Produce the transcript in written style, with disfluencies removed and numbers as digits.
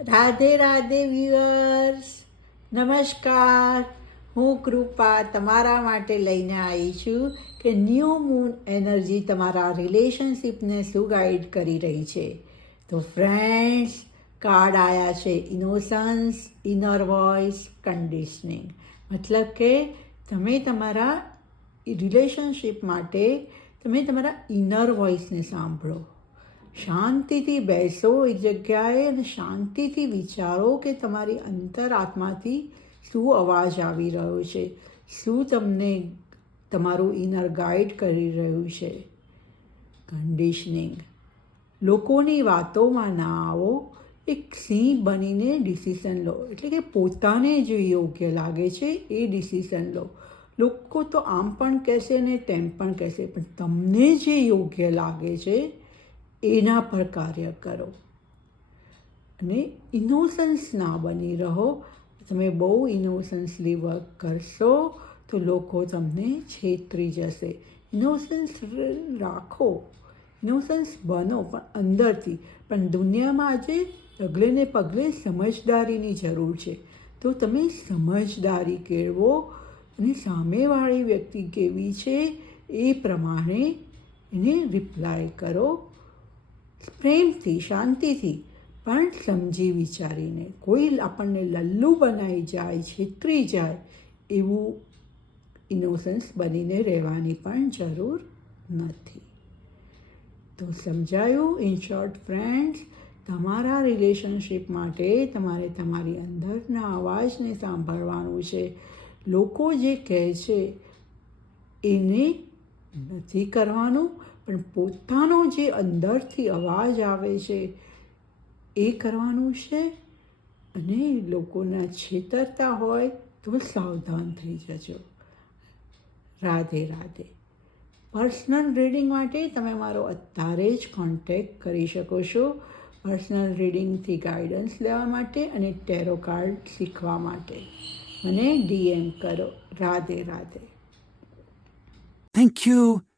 Radhe Radhe viewers, નમસ્કાર. હું કૃપા તમારા માટે લઈને આવી છું કે ન્યૂ મૂન એનર્જી તમારા રિલેશનશિપને શું ગાઈડ કરી રહી છે. તો ફ્રેન્ડ્સ, કાર્ડ આવ્યા છે ઇનોસન્સ, ઇનર વોઇસ, કન્ડિશનિંગ. મતલબ કે તમે તમારા રિલેશનશિપ માટે તમે તમારા ઇનર વોઇસને સાંભળો. શાંતિથી બેસો એક જગ્યાએ અને શાંતિથી વિચારો કે તમારી અંતરાત્માથી શું અવાજ આવી રહ્યો છે, શું તમને તમારું ઇનર ગાઈડ કરી રહ્યું છે. કન્ડિશનિંગ. લોકોની વાતોમાં ના આવો, એક સિંહ બનીને ડિસિઝન લો. એટલે કે પોતાને જે યોગ્ય લાગે છે એ ડિસિઝન લો. લોકો તો આમ પણ કહેશે ને તેમ પણ કહેશે, પણ તમને જે યોગ્ય લાગે છે એના પર કાર્ય કરો. અને ઇનોસન્સ ના બની રહો. તમે બહુ ઇનોસન્સલી વર્ક કરશો તો લોકો તમને છેતરી જશે. ઇનોસન્સ રાખો, ઇનોસન્સ બનો, પણ અંદરથી. પણ દુનિયામાં આજે ડગલે ને પગલે સમજદારીની જરૂર છે. તો તમે સમજદારી કેળવો અને સામેવાળી વ્યક્તિ કેવી છે એ પ્રમાણે એને રિપ્લાય કરો. પ્રેમથી, શાંતિથી, પણ સમજી વિચારીને. કોઈ આપણને લલ્લુ બનાવી જાય, છેતરી જાય એવું ઇનોસન્સ બનીને રહેવાની પણ જરૂર નથી. તો સમજાયું? ઇન શોર્ટ ફ્રેન્ડ્સ, તમારા રિલેશનશિપ માટે તમારે તમારી અંદરના અવાજને સાંભળવાનું છે. લોકો જે કહે છે એને નથી કરવાનું, પણ પોતાનો જે અંદરથી અવાજ આવે છે એ કરવાનું છે. અને લોકોના છેતરતા હોય તો સાવધાન થઈ જજો. રાધે રાધે. પર્સનલ રીડિંગ માટે તમે મારો અત્યારે જ કોન્ટેક્ટ કરી શકો છો. પર્સનલ રીડિંગથી ગાઈડન્સ લેવા માટે અને ટેરો કાર્ડ શીખવા માટે મને DM કરો. રાધે રાધે. Thank you.